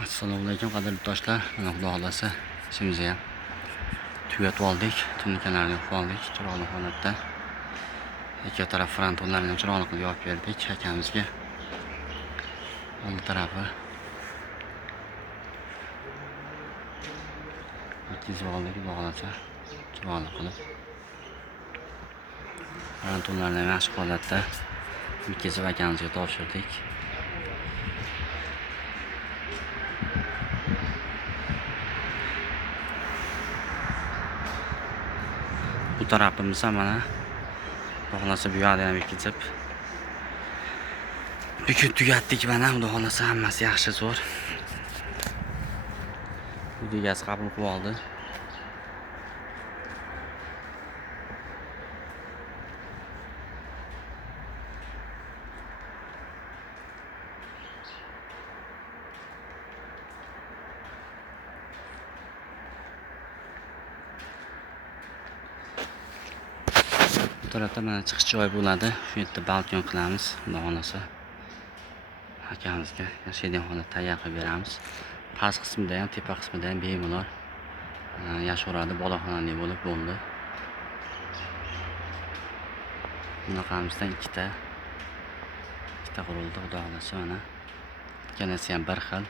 Assalomu alaykum qadrli do'stlar. Mana xudo xolasa ishimizni ham tugatib oldik. Tunukalarni yopib oldik. Chiroyli holatda. Ikki taraf frontonlarni chiroyli qilib yopib berdik akamizga. Old tarafi bitkizib oldik xudo xolasa chiroyli qilib. Frontonlarni yaxshi holatda bitkizib akamizga topshirdik. Bu tarafimiz ham mana xudo xolasa bu yoqda ham bitkizib bir kun tugatdik. Mana xudo xolasa hammasi yaxshi zo'r. Egasi qabul qilib oldi. Bu tarafda mana chiqish joyi bo'ladi. Shu yerda balkon qilamiz. Xudo xolasa akamizga yashaydigan xona tayyor qilib beramiz. Past qismida ham, tepa qismida ham bemalol yashaveradi, boloxonali bo'lib bo'ldi. Bunaqamizdan ikkita qurildi xudo xolasa mana. Ikkalasi ham bir xil.